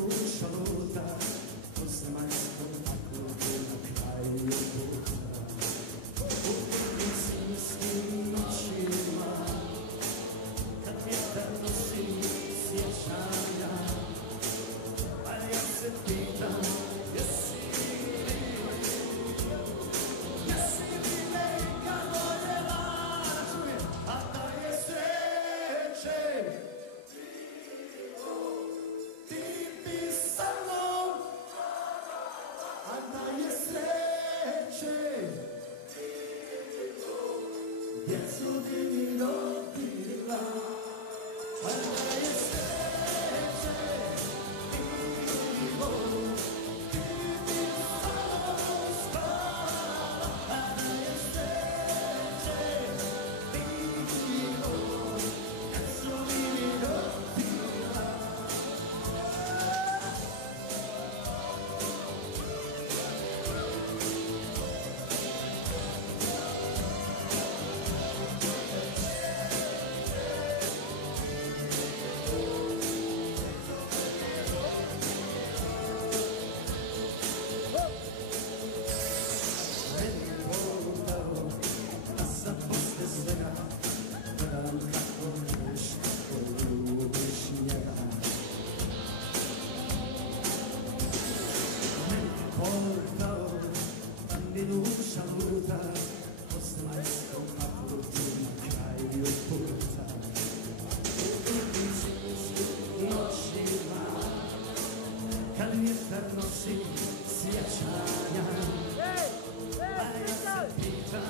duša luta, po zemaljskom paklu na kraju puta. U zimskim noćima, kad vjetar nosi sjećanja, a ja se pitam, jesi li neka voljela, a da je sreće, ti bi sa mnom, a da je sreće, djecu bi mi rodila, a da je sreće, ti bi sa mnom spala, a da je sreće, ti bi djecu bi mi rodila. Meni je Bog dao da sam posle svega gledam kako voliš, kako ljubiš njega. Meni je Bog dao da mi duša luta po zemaljskom paklu na kraju puta. U zimskim noćima, kad vjetar nosi sjećanja, a ja se pitam,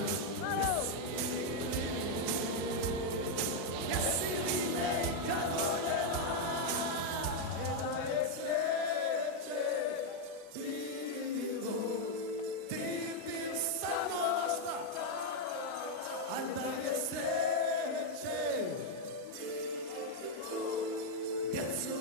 jesi li neka voljela, da je sreće bilo, ti bil samo šta, a da je sreće, djecu